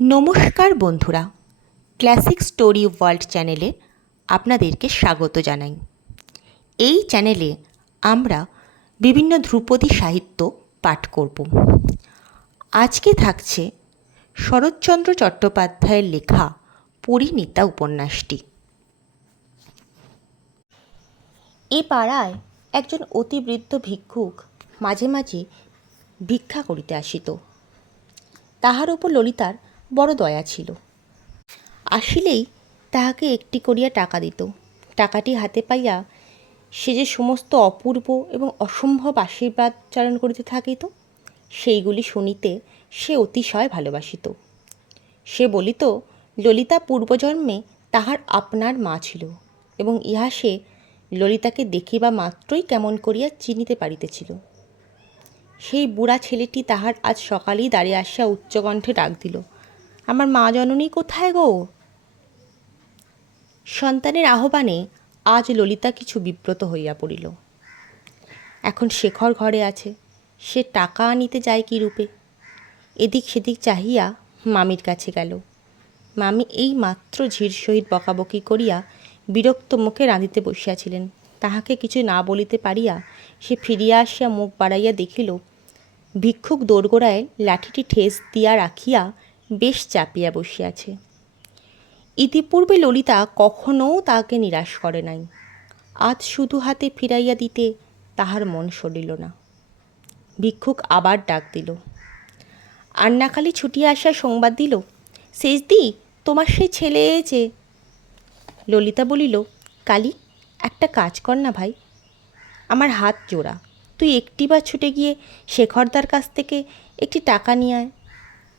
নমস্কার বন্ধুরা, classic story world চ্যানেলে আপনাদেরকে স্বাগত জানাই। এই চ্যানেলে আমরা বিভিন্ন ধ্রুপদী সাহিত্য পাঠ করব। আজকে থাকছে শরৎচন্দ্র চট্টোপাধ্যায়ের লেখা পরিণীতা উপন্যাসটি। এ পাড়ায় একজন অতিবৃদ্ধ ভিক্ষুক মাঝে মাঝে ভিক্ষা করিতে আসিত। তাহার উপর ললিতার বড় দয়া ছিল। আসিলেই তাহাকে একটি করিয়া টাকা দিত। টাকাটি হাতে পাইয়া সে যে সমস্ত অপূর্ব এবং অসম্ভব আশীর্বাদ চারণ করিতে থাকিত, সেইগুলি শুনিতে সে অতিশয় ভালোবাসিত। সে বলিত, ললিতা পূর্বজন্মে তাহার আপনার মা ছিল এবং ইহা সে ললিতাকে দেখিবা মাত্রই কেমন করিয়া চিনিতে পারিতেছিল। সেই বুড়া ছেলেটি তাহার আজ সকালেই দাঁড়িয়ে আসিয়া উচ্চকণ্ঠে ডাক দিল, আমার মা জননী কোথায় গো? সন্তানের আহ্বানে আজ ললিতা কিছু বিব্রত হইয়া পড়িল। এখন শেখর ঘরে আছে, সে টাকা আনিতে যায় কি রূপে? এদিক সেদিক চাহিয়া মামির কাছে গেল। মামি এই মাত্র ঝির সহিত বকাবকি করিয়া বিরক্ত মুখে রাঁধিতে বসিয়াছিলেন। তাহাকে কিছু না বলিতে পারিয়া সে ফিরিয়া আসিয়া মুখ বাড়াইয়া দেখিল ভিক্ষুক দোরগোড়ায় লাঠিটি ঠেস দিয়া রাখিয়া বেশ চাপিয়া বসিয়াছে। ইতিপূর্বে ললিতা কখনও তাহাকে নিরাশ করে নাই। আজ শুধু হাতে ফিরাইয়া দিতে তাহার মন সরিল না। ভিক্ষুক আবার ডাক দিল। আন্নাখালি ছুটিয়া আসার সংবাদ দিল, শেষদি তোমার সেই ছেলে এসেছে। ললিতা বলিল, কালী, একটা কাজ কর না ভাই, আমার হাত জোড়া, তুই একটিবার ছুটে গিয়ে শেখরদার কাছ থেকে একটি টাকা নিয়ে আয়।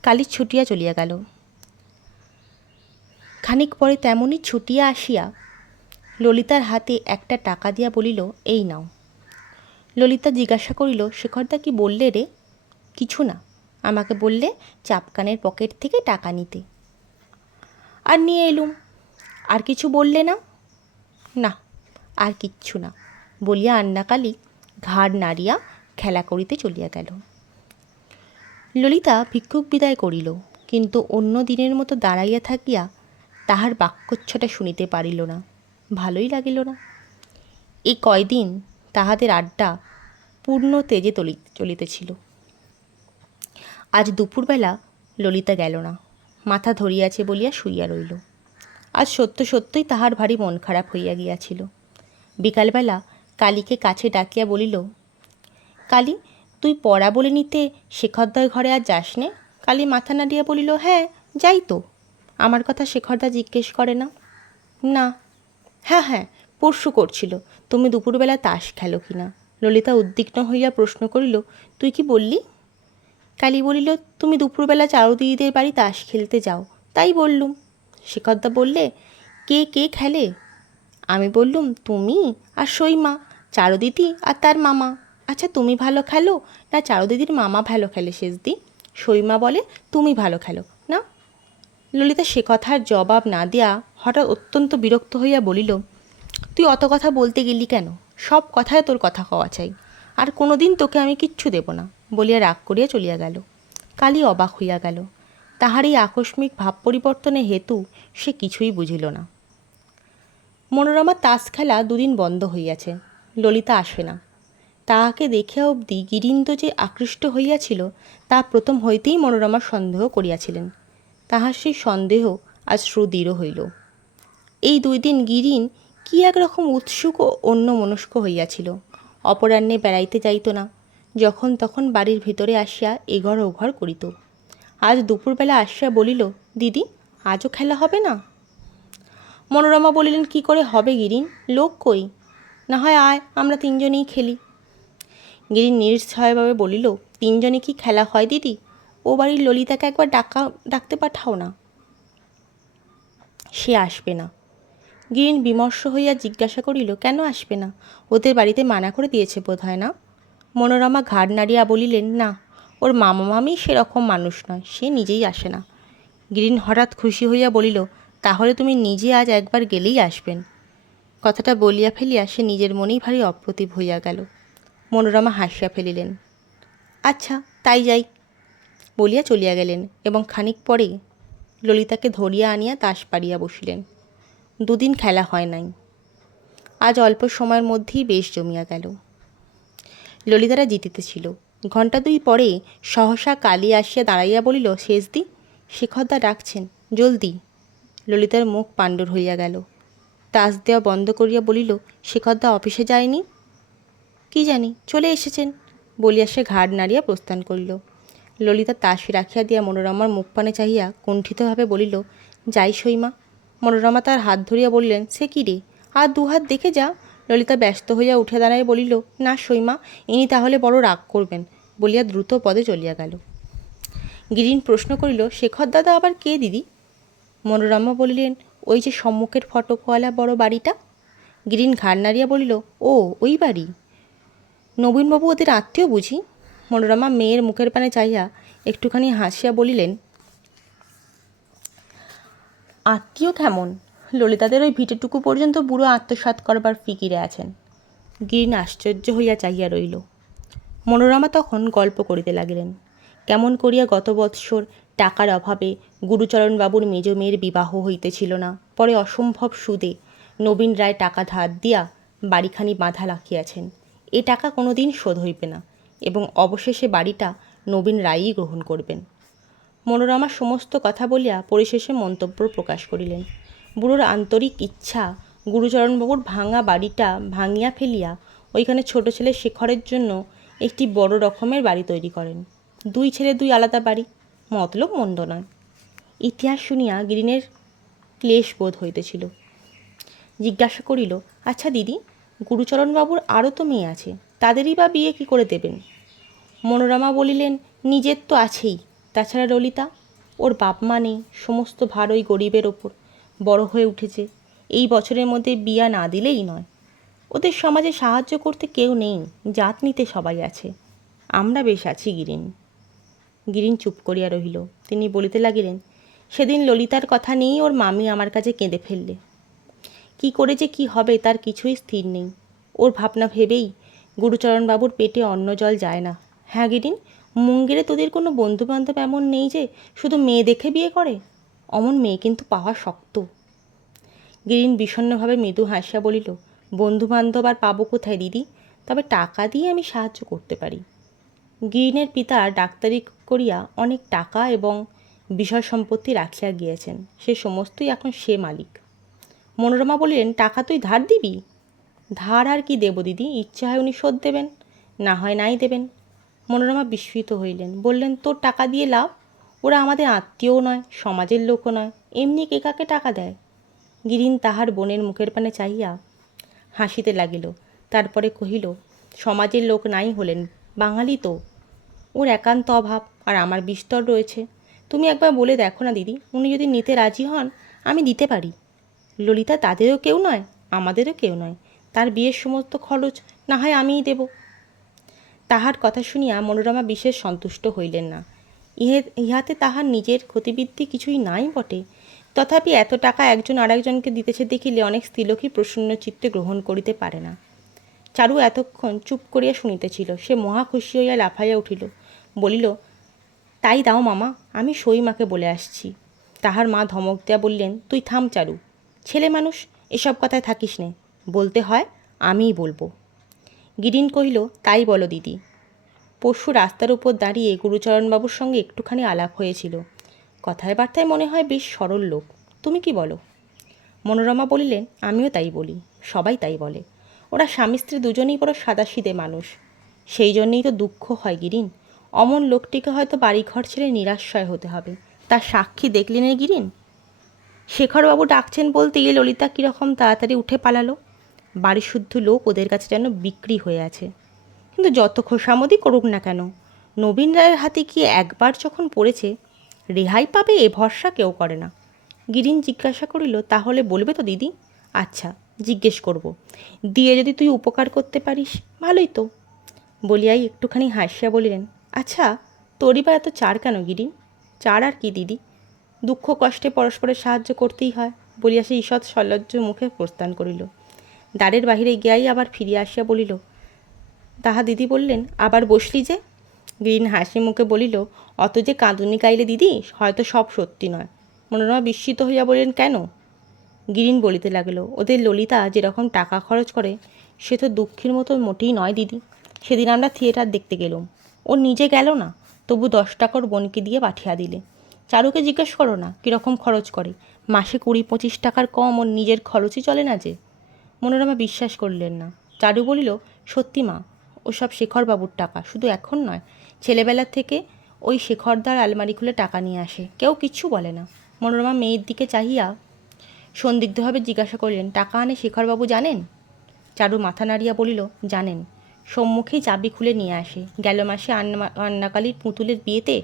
কালী ছুটিয়া চলিয়া গেল। খানিক পরে তেমনই ছুটিয়া আসিয়া ললিতার হাতে একটা টাকা দিয়া বলিল, এই নাও। ললিতা জিজ্ঞাসা করিল, শেখরদা কি বললে রে? কিছু না, আমাকে বললে চাপকানের পকেট থেকে টাকা নিতে, আর নিয়ে এলুম। আর কিছু বললে না? না, আর কিচ্ছু না বলিয়া আন্নাকালী ঘাড় নাড়িয়া খেলা করিতে চলিয়া গেল। ললিতা ভিক্ষুক বিদায় করিল, কিন্তু অন্য দিনের মতো দাঁড়াইয়া থাকিয়া তাহার বাক্যচ্ছটা শুনিতে পারিল না। ভালোই লাগিল না। এই কয়দিন তাহাদের আড্ডা পূর্ণ তেজে চলিতেছিল। আজ দুপুরবেলা ললিতা গেল না, মাথা ধরিয়াছে বলিয়া শুইয়া রইল। আজ সত্য সত্যই তাহার ভারী মন খারাপ হইয়া গিয়াছিল। বিকালবেলা কালীকে কাছে ডাকিয়া বলিল, কালী, তুই পড়া বলে নিতে শেখরদার ঘরে আর যাস নে? কালী মাথা নাড়িয়া বলিল, হ্যাঁ যাই তো। আমার কথা শেখরদা জিজ্ঞেস করে না? না। হ্যাঁ হ্যাঁ, পরশু করছিল তুমি দুপুরবেলা তাস খেলো কি না। ললিতা উদ্বিগ্ন হইয়া প্রশ্ন করিল, তুই কি বললি? কালী বলিল, তুমি দুপুরবেলা চারু দিদিদের বাড়ি তাস খেলতে যাও, তাই বললুম। শেখরদা বললে, কে কে খেলে? আমি বললুম, তুমি আর সইমা, চারু দিদি আর তার মামা। আচ্ছা, তুমি ভালো খেলো না চারু দিদির মামা ভালো খেলে শেষদি? সইমা বলে তুমি ভালো খেলো না। ললিতা সে কথার জবাব না দিয়া হঠাৎ অত্যন্ত বিরক্ত হইয়া বলিল, তুই অত কথা বলতে গেলি কেন? সব কথায় তোর কথা কওয়া চাই, আর কোনো দিন তোকে আমি কিচ্ছু দেব না বলিয়া রাগ করিয়া চলিয়া গেল। কালী অবাক হইয়া গেল। তাহার এই আকস্মিক ভাব পরিবর্তনের হেতু সে কিছুই বুঝিল না। মনোরমা তাস খেলা দুদিন বন্ধ হইয়াছে। ললিতা আসে না। তাহাকে দেখিয়া অবধি গিরীন্দ্র যে আকৃষ্ট হইয়াছিল তা প্রথম হইতেই মনোরমা সন্দেহ করিয়াছিলেন। তাহার সেই সন্দেহ আজ সুদৃঢ় হইল। এই 2 দিন গিরিন কি একরকম উৎসুক ও অন্যমনস্ক হইয়াছিল। অপরাহ্নে বেড়াইতে যাইত না, যখন তখন বাড়ির ভিতরে আসিয়া এঘর ওঘর করিত। আজ দুপুরবেলা আসিয়া বলিল, দিদি, আজও খেলা হবে না? মনোরমা বলিলেন, কি করে হবে গিরিন, লোক কই? না হয় আয়, আমরা 3 জনেই খেলি। গিরিন নিরুৎসাহভাবে বলিল, 3 জনে কি খেলা হয় দিদি? ও বাড়ির ললিতাকে একবার ডাকতে পাঠাও না। সে আসবে না। গিরিন বিমর্ষ হইয়া জিজ্ঞাসা করিল, কেন আসবে না? ওদের বাড়িতে মানা করে দিয়েছে বোধ হয় না? মনোরমা ঘাড় নাড়িয়া বলিলেন, না, ওর মামা মামি সেরকম মানুষ নয়, সে নিজেই আসে না। গিরিন হঠাৎ খুশি হইয়া বলিল, তাহলে তুমি নিজে আজ একবার গেলেই আসবেন। কথাটা বলিয়া ফেলিয়া সে নিজের মনেই ভারী অপ্রতিভ হইয়া গেল। মনোরমা হাসিয়া ফেলিলেন। আচ্ছা, তাই যাই বলিয়া চলিয়া গেলেন, এবং খানিক পরে ললিতাকে ধরিয়া আনিয়া তাস পাড়িয়া বসিলেন। দুদিন খেলা হয় নাই, আজ অল্প সময়ের মধ্যেই বেশ জমিয়া গেল। ললিতারা জিতিতেছিল। ঘণ্টা দুই পরে সহসা কালী আসিয়া দাঁড়াইয়া বলিল, শেষদি, শেখরদা ডাকছেন, জলদি। ললিতার মুখ পাণ্ডুর হইয়া গেল। তাস দেওয়া বন্ধ করিয়া বলিল, শেখরদা অফিসে যায়নি? কি জানি, চলে এসেছেন বলিয়া সে ঘাড় নাড়িয়া প্রস্থান করিল। ললিতা তাস রাখিয়া দিয়া মনোরমার মুখপানে চাহিয়া কুণ্ঠিতভাবে বলিল, যাই সইমা। মনোরমা তার হাত ধরিয়া বললেন, সে কি রে, আর দুহাত দেখে যা। ললিতা ব্যস্ত হইয়া উঠে দাঁড়ায় বলিল, না সইমা, ইনি তাহলে বড় রাগ করবেন, বলিয়া দ্রুত পদে চলিয়া গেল। গিরিন প্রশ্ন করিল, শেখর দাদা আবার কে দিদি? মনোরমা বলিলেন, ওই যে সম্মুখের ফটকওয়ালা বড় বাড়িটা। গিরিন ঘাড় নাড়িয়া বলিল, ও ওই বাড়ি, নবীনবাবু ওদের আত্মীয় বুঝি? মনোরমা মেয়ের মুখের পানে চাইয়া একটুখানি হাসিয়া বলিলেন, আত্মীয় কেমন? ললিতাদের ওই ভিটেটুকু পর্যন্ত বুড়ো আত্মসাৎ করবার ফিকিরে আছেন। গিরিন আশ্চর্য হইয়া চাহিয়া রইল। মনোরমা তখন গল্প করিতে লাগিলেন, কেমন করিয়া গত বৎসর টাকার অভাবে গুরুচরণবাবুর মেজ মেয়ের বিবাহ হইতেছিল না, পরে অসম্ভব সুদে নবীন রায় টাকা ধার দিয়া বাড়িখানি বাঁধা রাখিয়াছেন। এ টাকা কোনো দিন শোধ হইবে না এবং অবশেষে বাড়িটা নবীন রায়ই গ্রহণ করবেন। মনোরমা সমস্ত কথা বলিয়া পরিশেষে মন্তব্য প্রকাশ করিলেন। বুড়োর আন্তরিক ইচ্ছা গুরুচরণবাবুর ভাঙা বাড়িটা ভাঙিয়া ফেলিয়া ওইখানে ছোট ছেলে শেখরের জন্য একটি বড় রকমের বাড়ি তৈরি করেন। দুই ছেলে দুই আলাদা বাড়ি, মতলব মন্দ নয়। ইতিহাস শুনিয়া গিরিনের ক্লেশ বোধ হইতেছিল। জিজ্ঞাসা করিল, আচ্ছা দিদি, গুরুচরণবাবুর আরও তো মেয়ে আছে, তাদেরই বা বিয়ে কী করে দেবেন? মনোরমা বলিলেন, নিজের তো আছেই, তাছাড়া ললিতা, ওর বাপ মা নেই, সমস্ত ভার ওই গরিবের ওপর। বড় হয়ে উঠেছে, এই বছরের মধ্যে বিয়া না দিলেই নয়। ওদের সমাজে সাহায্য করতে কেউ নেই, জাত নিতে সবাই আছে। আমরা বেশ আছি গিরিন। গিরিন চুপ করিয়া রহিল। তিনি বলিতে লাগিলেন, সেদিন ললিতার কথা নিয়েই ওর মামি আমার কাছে কেঁদে ফেললে। কি করে যে কি হবে তার কিছুই স্থির নেই। ওর ভাবনা ভেবেই গুরুচরণবাবুর পেটে অন্ন জল যায় না। হ্যাঁ গিরিন, মুঙ্গেরে তোদের কোনো বন্ধুবান্ধব এমন নেই যে শুধু মেয়ে দেখে বিয়ে করে? অমন মেয়ে কিন্তু পাওয়া শক্ত। গিরিন বিষণ্ণভাবে মৃদু হাসিয়া বলিল, বন্ধুবান্ধব আর পাবো কোথায় দিদি? তবে টাকা দিয়ে আমি সাহায্য করতে পারি। গিরিনের পিতা ডাক্তারি করিয়া অনেক টাকা এবং বিষয় সম্পত্তি রাখিয়া গিয়েছেন, সে সমস্তই এখন সে মালিক। মনোরমা বলিলেন, টাকা তুই ধার দিবি? ধার আর কি দেব দিদি, ইচ্ছা হয় উনি শোধ দেবেন, না হয় নাই দেবেন। মনোরমা বিস্মিত হইলেন, বললেন, তোর টাকা দিয়ে লাভ? ওরা আমাদের আত্মীয়ও নয়, সমাজের লোকও নয়, এমনি কে কাকে টাকা দেয়? গিরিন তাহার বোনের মুখের পানে চাহিয়া হাসিতে লাগিল। তারপরে কহিল, সমাজের লোক নাই হলেন, বাঙালি তো। ওর একান্ত অভাব, আর আমার বিস্তর রয়েছে। তুমি একবার বলে দেখো না দিদি, উনি যদি নিতে রাজি হন, আমি দিতে পারি। ললিতা তাদেরও কেউ নয়, আমাদেরও কেউ নয়, তার বিয়ের সমস্ত খরচ না হয় আমিই দেব। তাহার কথা শুনিয়া মনোরমা বিশেষ সন্তুষ্ট হইলেন না। ইহাতে তাহার নিজের ক্ষতিবৃদ্ধি কিছুই নাই বটে, তথাপি এত টাকা একজন আরেকজনকে দিতেছে দেখিলে অনেক স্ত্রীলোকই প্রসন্ন চিত্তে গ্রহণ করিতে পারে না। চারু এতক্ষণ চুপ করিয়া শুনিতেছিল। সে মহা খুশি হইয়া লাফাইয়া উঠিল, বলিল, তাই দাও মামা, আমি সইমাকে বলে আসছি। তাহার মা ধমক দেয়া বললেন, তুই থাম চারু, ছেলে মানুষ, এসব কথায় থাকিস নে, বলতে হয় আমিই বলবো। গিরিন কহিল, তাই বলো দিদি। পরশু রাস্তার উপর দাঁড়িয়ে গুরুচরণবাবুর সঙ্গে একটুখানি আলাপ হয়েছিল। কথায় বার্তায় মনে হয় বেশ সরল লোক, তুমি কি বলো? মনোরমা বলিলেন, আমিও তাই বলি, সবাই তাই বলে। ওরা স্বামী স্ত্রী দুজনেই বড় সাদাসিদে মানুষ। সেই জন্যেই তো দুঃখ হয় গিরিন। অমন লোকটিকে হয়তো বাড়িঘর ছেড়ে নিরাশ্রয় হতে হবে। তার সাক্ষী দেখলেন গিরিন? শেখরবাবু ডাকছেন বলতে গিয়ে ললিতা কীরকম তাড়াতাড়ি উঠে পালালো। বাড়ি শুদ্ধ লোক ওদের কাছে যেন বিক্রি হয়ে আছে। কিন্তু যত খোসামদি করুক না কেন, নবীন রায়ের হাতে গিয়ে একবার যখন পড়েছে, রেহাই পাবে এ ভরসা কেউ করে না। গিরিন জিজ্ঞাসা করিল, তাহলে বলবে তো দিদি? আচ্ছা, জিজ্ঞেস করব। দিয়ে যদি তুই উপকার করতে পারিস, ভালোই তো। বলিয়াই একটুখানি হাসিয়া বলিলেন, আচ্ছা, তোরই বা এত চার কেন গিরিন? চার আর কি দিদি, দুঃখ কষ্টে পরস্পরের সাহায্য করতেই হয়, বলিয়া সে ঈষৎ সলজ্জ মুখে প্রস্থান করিল। দ্বারের বাহিরে গিয়াই আবার ফিরিয়া আসিয়া বলিল, তাহা দিদি বললেন, আবার বসলি যে? গিরিন হাসি মুখে বলিল, অত যে কাঁদুনি গাইলে দিদি, হয়তো সব সত্যি নয়। মনোরমা বিস্মিত হইয়া বললেন, কেন? গিরিন বলিতে লাগল, ওদের ললিতা যেরকম টাকা খরচ করে সে তো দুঃখের মতো মোটেই নয় দিদি। সেদিন আমরা থিয়েটার দেখতে গেলুম, ও নিজে গেল না, তবু 10 টাকার বোনকে দিয়ে পাঠিয়ে দিলে। চারুকে জিজ্ঞেস করো না কীরকম খরচ করে, মাসে 20-25 টাকার কম ওর নিজের খরচই চলে না যে। মনোরমা বিশ্বাস করলেন না। চারু বলিল, সত্যি মা, ওসব শেখরবাবুর টাকা, শুধু এখন নয়, ছেলেবেলার থেকে ওই শেখরদার আলমারি খুলে টাকা নিয়ে আসে, কেউ কিচ্ছু বলে না। মনোরমা মেয়ের দিকে চাহিয়া সন্দিগ্ধভাবে জিজ্ঞাসা করলেন, টাকা আনে শেখরবাবু জানেন? চারু মাথা নাড়িয়া বলিল, জানেন, সম্মুখেই চাবি খুলে নিয়ে আসে। গেল মাসে আন্নাকালীর পুতুলের বিয়েতে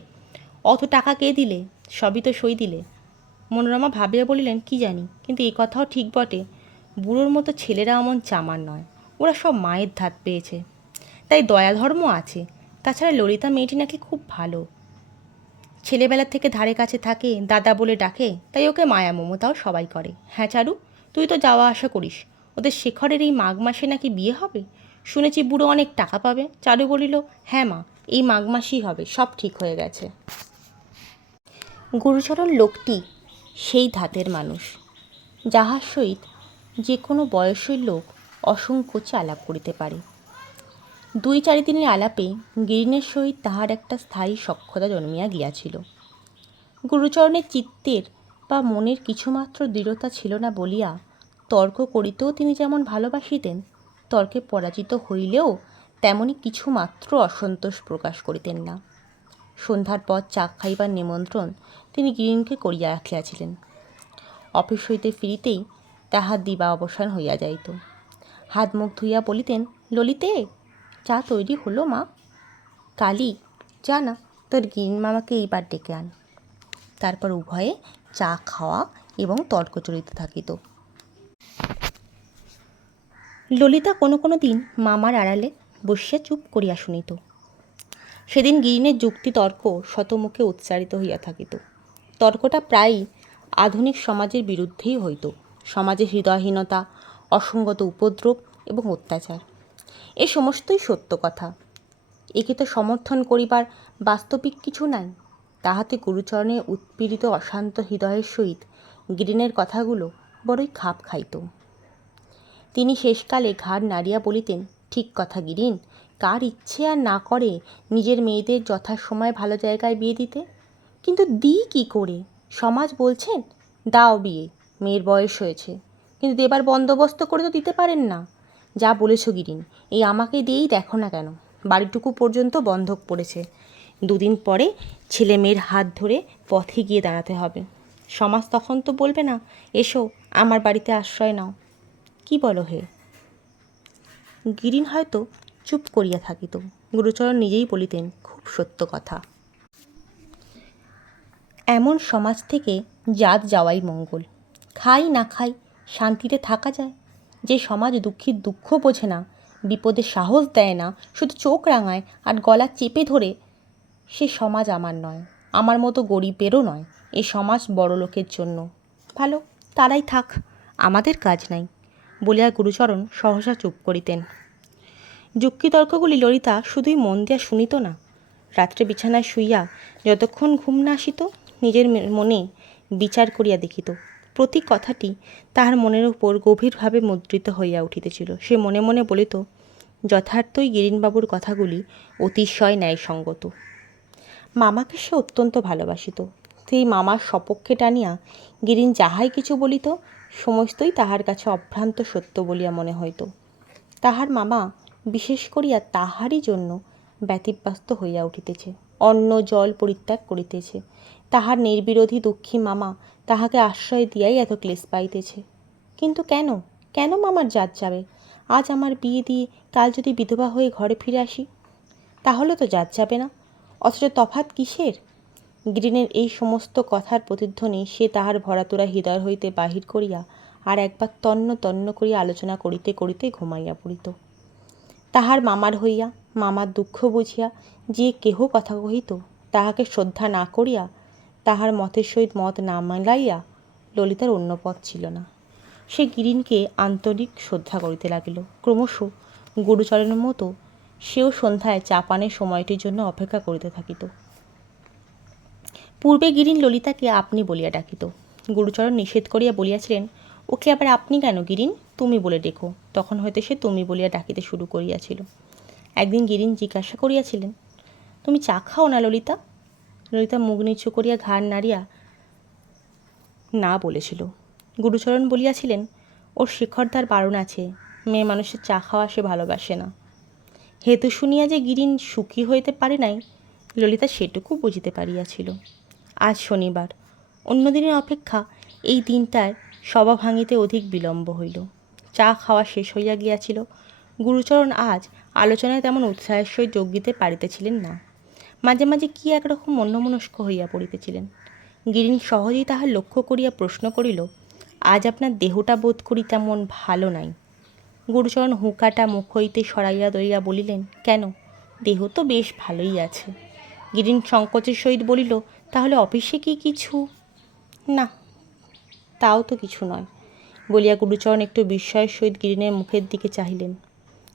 অত টাকা কে দিলে? সবই তো সই দিলে। মনোরমা ভাবিয়া বলিলেন, কি জানি, কিন্তু এই কথাও ঠিক বটে, বুড়োর মতো ছেলেরা অমন চামার নয়, ওরা সব মায়ের ধাত পেয়েছে, তাই দয়াধর্ম আছে। তাছাড়া ললিতা মেয়েটি নাকি খুব ভালো, ছেলেবেলার থেকে ধারে কাছে থাকে, দাদা বলে ডাকে, তাই ওকে মায়া মমতাও সবাই করে। হ্যাঁ চারু, তুই তো যাওয়া আসা করিস, ওদের শেখরের এই মাঘ মাসে নাকি বিয়ে হবে, শুনেছি বুড়ো অনেক টাকা পাবে। চারু বলিল, হ্যাঁ মা, এই মাঘ মাসেই হবে, সব ঠিক হয়ে গেছে। গুরুচরণ লোকটি সেই ধাতের মানুষ, যাহার সহিত যে কোনো বয়সের লোক অসংকোচে আলাপ করিতে পারে। 2-4 দিনের আলাপে গিরিনের সহিত তাহার একটা স্থায়ী সখ্যতা জন্মিয়া গিয়াছিল। গুরুচরণের চিত্তের বা মনের কিছুমাত্র দৃঢ়তা ছিল না বলিয়া তর্ক করিতেও তিনি যেমন ভালোবাসিতেন, তর্কে পরাজিত হইলেও তেমনি কিছুমাত্র অসন্তোষ প্রকাশ করিতেন না। সন্ধ্যার পর চা খাইবার নিমন্ত্রণ তিনি গিরিনকে করিয়া রাখিয়াছিলেন। অফিস হইতে ফিরিতেই তাহার দিবা অবসান হইয়া যাইত। হাত মুখ ধুইয়া বলিতেন, ললিতে, চা তৈরি হলো মা? কালী, যা না, তোর গিরিন মামাকে এইবার ডেকে আন। তারপর উভয়ে চা খাওয়া এবং তর্ক চলিতে থাকিত। ললিতা কোনো কোনো দিন মামার আড়ালে বসিয়া চুপ করিয়া শুনিত। সেদিন গিরিনের যুক্তি তর্ক শতমুখে উচ্চারিত হইয়া থাকিত। তর্কটা প্রায়ই আধুনিক সমাজের বিরুদ্ধেই হইত। সমাজের হৃদয়হীনতা, অসঙ্গত উপদ্রব এবং অত্যাচার, এ সমস্তই সত্য কথা। একে তো সমর্থন করিবার বাস্তবিক কিছু নাই। তাহাতে গুরুচরণের উৎপীড়িত অশান্ত হৃদয়ের সহিত গিরিনের কথাগুলো বড়ই খাপ খাইত। তিনি শেষকালে ঘাড় নাড়িয়া বলিতেন, ঠিক কথা গিরিন, কার ইচ্ছে আর না করে নিজের মেয়েদের যথাসময়ে ভালো জায়গায় বিয়ে দিতে? কিন্তু দিই কী করে? সমাজ বলছেন দাও বিয়ে, মেয়ের বয়স হয়েছে, কিন্তু দেবার বন্দোবস্ত করে তো দিতে পারেন না। যা বলেছ গিরিন, এই আমাকে দিয়েই দেখো না কেন, বাড়িটুকু পর্যন্ত বন্ধক পড়েছে। 2 দিন পরে ছেলে মেয়ের হাত ধরে পথে গিয়ে দাঁড়াতে হবে। সমাজ তখন তো বলবে না, এসো আমার বাড়িতে আশ্রয় নাও। কি বলো হে? গিরিন হয়তো চুপ করিয়া থাকিত। গুরুচরণ নিজেই বলিতেন, খুব সত্য কথা। এমন সমাজ থেকে জাত যাওয়াই মঙ্গল। খাই না খাই শান্তিতে থাকা যায়। যে সমাজ দুঃখীর দুঃখ বোঝে না, বিপদে সাহস দেয় না, শুধু চোখ রাঙায় আর গলা চেপে ধরে, সে সমাজ আমার নয়, আমার মতো গরিবেরও নয়। এ সমাজ বড় লোকের জন্য। ভালো, তারাই থাক, আমাদের কাজ নাই বলিয়া গুরুচরণ সহসা চুপ করিতেন। যুক্তিতর্কগুলি ললিতা শুধুই মন দিয়া শুনিত না, রাত্রে বিছানায় শুইয়া যতক্ষণ ঘুম না আসিত নিজের মনে বিচার করিয়া দেখিত। প্রতি কথাটি তাহার মনের উপর গভীরভাবে মুদ্রিত হইয়া উঠিতেছিল। সে মনে মনে বলিত, যথার্থই গিরিনবাবুর কথাগুলি অতিশয় ন্যায়সঙ্গত। মামাকে সে অত্যন্ত ভালোবাসিত। সেই মামার সপক্ষে টানিয়া গিরিন যাহাই কিছু বলিত, সমস্তই তাহার কাছে অভ্রান্ত সত্য বলিয়া মনে হইত। তাহার মামা বিশেষ করিয়া তাহারই জন্য ব্যতিব্যস্ত হইয়া উঠিতেছে, অন্ন জল পরিত্যাগ করিতেছে। তাহার নির্বিরোধী দুঃখী মামা তাহাকে আশ্রয় দিয়াই এত ক্লেশ পাইতেছে। কিন্তু কেন, কেন মামার জাত যাবে? আজ আমার বিয়ে দিয়ে কাল যদি বিধবা হয়ে ঘরে ফিরে আসি, তাহলে তো জাত যাবে না, অথচ তফাৎ কিসের? গিরিনের এই সমস্ত কথার প্রতিধ্বনি সে তাহার ভরাতুরা হৃদয় হইতে বাহির করিয়া আর একবার তন্ন তন্ন করিয়া আলোচনা করিতে করিতে ঘুমাইয়া পড়িত। তাহার মামার হইয়া, মামার দুঃখ বুঝিয়া যে কেহ কথা কহিত, তাহাকে শ্রদ্ধা না করিয়া, তাহার মতের সহিত মত না মেলাইয়া ললিতার অন্য পথ ছিল না। সে গিরিনকে আন্তরিক শ্রদ্ধা করিতে লাগিল। ক্রমশ গুরুচরণের মতো সেও সন্ধ্যায় চা পানের সময়টির জন্য অপেক্ষা করিতে থাকিত। পূর্বে গিরিন ললিতাকে আপনি বলিয়া ডাকিত। গুরুচরণ নিষেধ করিয়া বলিয়াছিলেন, ওকে আবার আপনি কেন গিরিন, তুমি বলে ডেকো। তখন হইতে সে তুমি বলিয়া ডাকিতে শুরু করিয়াছিল। একদিন গিরিন জিজ্ঞাসা করিয়াছিলেন, তুমি চা খাও না ললিতা? ললিতা মুখ নিচু করিয়া ঘাড় নাড়িয়া না বলেছিল। গুরুচরণ বলিয়াছিলেন, ওর শিখরদার বারণ আছে, মেয়ে মানুষের চা খাওয়া সে ভালোবাসে না। হেতু শুনিয়া যে গিরিন সুখী হইতে পারে নাই, ললিতা সেটুকু বুঝিতে পারিয়াছিল। আজ শনিবার, অন্য দিনের অপেক্ষা এই দিনটায় সভা ভাঙিতে অধিক বিলম্ব হইল। চা খাওয়া শেষ হইয়া গিয়াছিল। গুরুচরণ আজ আলোচনায় তেমন উৎসাহের সহিত যোগ দিতে পারিতেছিলেন না। মাঝে মাঝে কি একরকম অন্যমনস্ক হইয়া পড়িতেছিলেন। গিরিন সহজেই তাহার লক্ষ্য করিয়া প্রশ্ন করিল, আজ আপনার দেহটা বোধ করি তেমন ভালো নাই। গুরুচরণ হুঁকাটা মুখ হইতে সরাইয়া দইয়া বলিলেন, কেন, দেহ তো বেশ ভালোই আছে। গিরিন সংকোচের সহিত বলিল, তাহলে অফিসে কি কিছু? না, তাও তো কিছু নয়, বলিয়া গুরুচরণ একটু বিস্ময়ের সহিত গিরিনের মুখের দিকে চাহিলেন।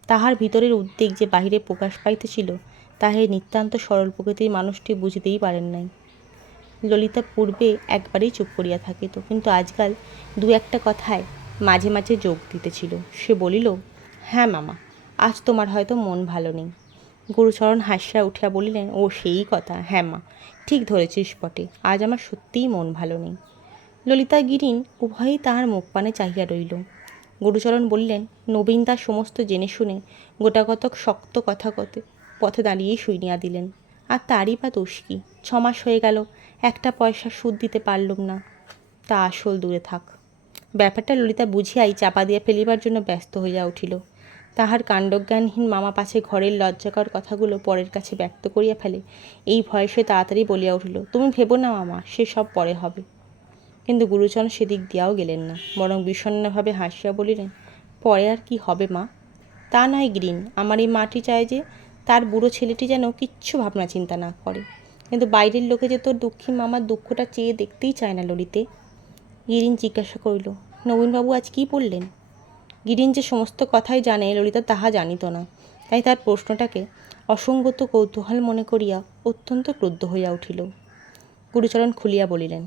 তাহার ভিতরের উদ্বেগ যে বাহিরে প্রকাশ পাইতেছিল, তাহা এই নিতান্ত সরল প্রকৃতির মানুষটি বুঝিতেই পারেন নাই। ললিতা পূর্বে একবারেই চুপ করিয়া থাকিত, কিন্তু আজকাল দু একটা কথায় মাঝে মাঝে যোগ দিতেছিল। সে বলিল, হ্যাঁ মামা, আজ তোমার হয়তো মন ভালো নেই। গুরুচরণ হাসিয়া উঠিয়া বলিলেন, ও সেই কথা, হ্যাঁ মা, ঠিক ধরেছিস বটে, আজ আমার সত্যিই মন ভালো নেই। ললিতা গিরিন উভয়েই তাহার মুখ পানে চাহিয়া রইল। গুরুচরণ বললেন, নবীন তার সমস্ত জেনে শুনে গোটাকতক শক্ত কথা পথে দাঁড়িয়েই শুইনিয়া দিলেন। আর তারই বা দোষ কী? 6 মাস হয়ে গেল, একটা পয়সা সুদ দিতে পারলুম না। তা আসল দূরে থাক। ব্যাপারটা ললিতা বুঝিয়াই চাপা দিয়া ফেলিবার জন্য ব্যস্ত হইয়া উঠিল। তাহার কাণ্ডজ্ঞানহীন মামা পাছে ঘরের লজ্জাকর কথাগুলো পরের কাছে ব্যক্ত করিয়া ফেলে, এই ভয়ে সে তাড়াতাড়ি বলিয়া উঠিল, তুমি ভেবো না মামা, সে সব পরে হবে। কিন্তু গুরুচরণ সেদিক দিয়াও গেলেন না, বরং বিষণ্ণভাবে হাসিয়া বলিলেন, পরে আর কি হবে মা? তা নয় গিরিন, আমার এই মাটি চায় যে তার বুড়ো ছেলেটি যেন কিচ্ছু ভাবনা চিন্তা না করে। কিন্তু বাইরের লোকে যে তোর দুঃখী মামার দুঃখটা চেয়ে দেখতেই চায় না ললিতে। গিরিন জিজ্ঞাসা করিল, নবীনবাবু আজ কী বললেন? গিরিন যে সমস্ত কথাই জানে ললিতা তাহা জানিত না, তাই তার প্রশ্নটাকে অসঙ্গত কৌতূহল মনে করিয়া অত্যন্ত ক্রুদ্ধ হইয়া উঠিল। গুরুচরণ খুলিয়া বলিলেন,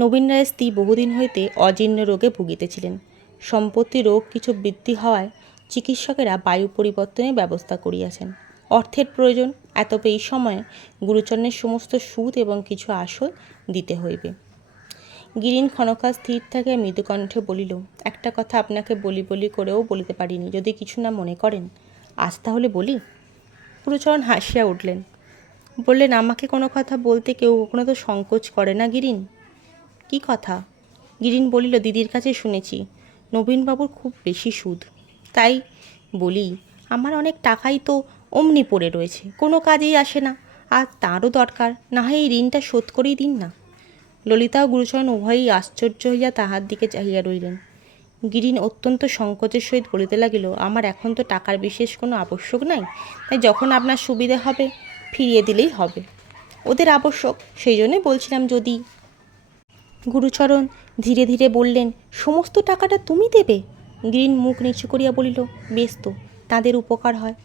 নবীন রায়ের স্ত্রী বহুদিন হইতে অজীর্ণ রোগে ভুগিতেছিলেন। সম্পত্তি রোগ কিছু বৃদ্ধি হওয়ায় চিকিৎসকেরা বায়ু পরিবর্তনের ব্যবস্থা করিয়াছেন। অর্থের প্রয়োজন, এতবে এই সময়ে গুরুচরণের সমস্ত সুদ এবং কিছু আসল দিতে হইবে। গিরিন ক্ষণকাল স্থির থাকিয়া মৃদুকণ্ঠে বলিল, একটা কথা আপনাকে বলি বলি করেও বলিতে পারিনি, যদি কিছু না মনে করেন। আজ তাহলে বলি। গুরুচরণ হাসিয়া উঠলেন, বললেন, আমাকে কোনো কথা বলতে কেউ কখনো তো সংকোচ করে না গিরিন। কি কথা? গিরিন বলিল, দিদির কাছে শুনেছি নবীনবাবুর খুব বেশি সুদ। তাই বলি, আমার অনেক টাকাই তো অমনি পড়ে রয়েছে, কোনো কাজেই আসে না, আর তারও দরকার, না হয় এই ঋণটা শোধ করেই দিন না। ললিতা ও গুরুচরণ উভয়েই আশ্চর্য হইয়া তাহার দিকে চাহিয়া রইলেন। গিরিন অত্যন্ত সংকোচের সহিত বলিতে লাগিল, আমার এখন তো টাকার বিশেষ কোনো আবশ্যক নাই, তাই যখন আপনার সুবিধে হবে ফিরিয়ে দিলেই হবে। ওদের আবশ্যক, সেই জন্যই বলছিলাম যদি। গুরুচরণ ধীরে ধীরে বললেন, সমস্ত টাকাটা তুমি দেবে? গিরিন মুখ নিচু করিয়া বলিল, বেশ তো, তাদের উপকার হয়।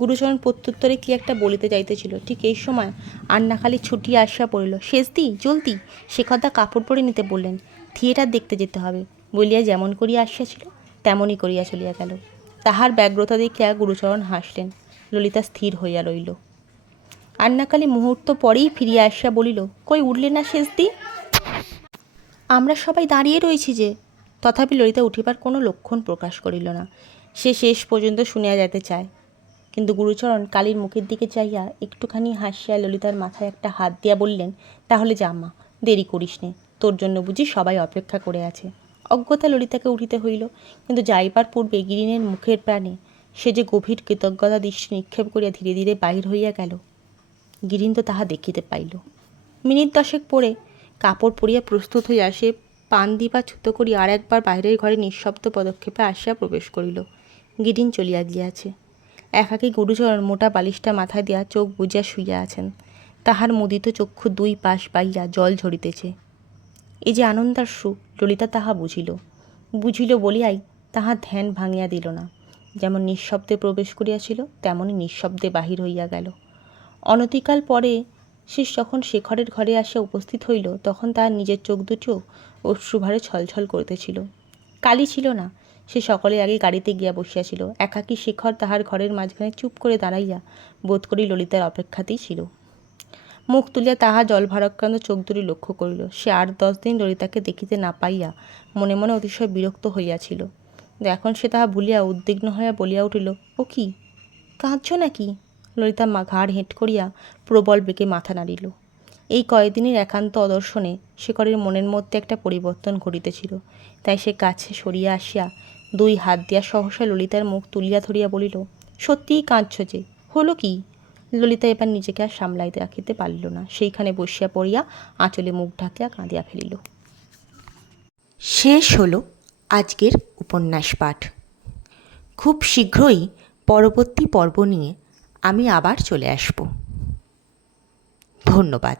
গুরুচরণ প্রত্যুত্তরে কি একটা বলিতে যাইতেছিল, ঠিক এই সময় আন্নাখালি ছুটিয়া আসিয়া পড়িল। শেষদি, জলদি, শেখরদা কাপড় পরে নিতে বললেন, থিয়েটার দেখতে যেতে হবে, বলিয়া যেমন করিয়া আসিয়াছিল তেমনই করিয়া চলিয়া গেল। তাহার ব্যগ্রতা দেখিয়া গুরুচরণ হাসলেন। ললিতা স্থির হইয়া রইল। আন্নাকালী মুহূর্ত পরেই ফিরিয়া আসিয়া বলিল, কই উঠলে না শেষদি? আমরা সবাই দাঁড়িয়ে রয়েছি যে। তথাপি ললিতা উঠিবার কোনো লক্ষণ প্রকাশ করিল না। সে শেষ পর্যন্ত শুনিয়া যেতে চায়। কিন্তু গুরুচরণ কালীর মুখের দিকে চাইয়া একটুখানি হাসিয়া ললিতার মাথায় একটা হাত দিয়া বললেন, তাহলে যা মা, দেরি করিস নে, তোর জন্য বুঝি সবাই অপেক্ষা করে আছে। অজ্ঞতা ললিতাকে উঠিতে হইল, কিন্তু যাইবার পূর্বে গিরিনের মুখের প্রাণে সে যে গভীর কৃতজ্ঞতা দৃষ্টি নিক্ষেপ করিয়া ধীরে ধীরে বাহির হইয়া গেল, গিরিন তো তাহা দেখিতে পাইল। মিনিট 10 পরে কাপড় পরিয়া প্রস্তুত হইয়া সে পান দিবা ছুতো করিয়া আর একবার বাইরের ঘরে নিঃশব্দ পদক্ষেপে আসিয়া প্রবেশ করিল। গিরিন চলিয়া গিয়াছে। একাকী গুরুচরণ মোটা বালিশটা মাথায় দিয়া চোখ বুজিয়া শুইয়া আছেন। তাহার মুদিত চক্ষু দুই পাশ বাইয়া জল ঝরিতেছে। এই যে আনন্দাশ্রু, ললিতা তাহা বুঝিল বলিয়াই তাহার ধ্যান ভাঙিয়া দিল না। যেমন নিঃশব্দে প্রবেশ করিয়াছিল, তেমনই নিঃশব্দে বাহির হইয়া গেল। অনতিকাল পরে সে যখন শেখরের ঘরে আসিয়া উপস্থিত হইল তখন তার নিজের চোখ দুটিও অশ্রুভারে ছলছল করিতেছিল। কালি ছিল না। সে সকলের আগে গাড়িতে গিয়া বসিয়াছিল। একাকী শেখর তাহার ঘরের মাঝখানে চুপ করে দাঁড়াইয়া বোধ করি ললিতার অপেক্ষাতেই ছিল। মুখ তুলিয়া তাহার জলভারাক্রান্ত চোখ দুটি লক্ষ্য করিল। সে 8-10 দিন ললিতাকে দেখিতে না পাইয়া মনে মনে অতিশয় বিরক্ত হইয়াছিল। এখন সে তাহা ভুলিয়া উদ্বিগ্ন হইয়া বলিয়া উঠিল, ও কি, কাঁদছ নাকি? ললিতা ঘাড় হেঁট করিয়া প্রবল বেগে মাথা নাড়িল। এই কয়েকদিনের একান্ত অদর্শনে শেখরের মনের মধ্যে একটা পরিবর্তন ঘটিতেছিল। তাই সে কাছে সরিয়া আসিয়া 2 হাত দিয়া সহসা ললিতার মুখ তুলিয়া ধরিয়া বলিল, সত্যিই কাঁদছ যে, হলো কি? ললিতা এবার নিজেকে আর সামলাইতে রাখিতে পারিল না। সেইখানে বসিয়া পড়িয়া আঁচলে মুখ ঢাকিয়া কাঁদিয়া ফেলিল। শেষ হলো আজকের উপন্যাস পাঠ। খুব শীঘ্রই পরবর্তী পর্ব নিয়ে আমি আবার চলে আসব। ধন্যবাদ।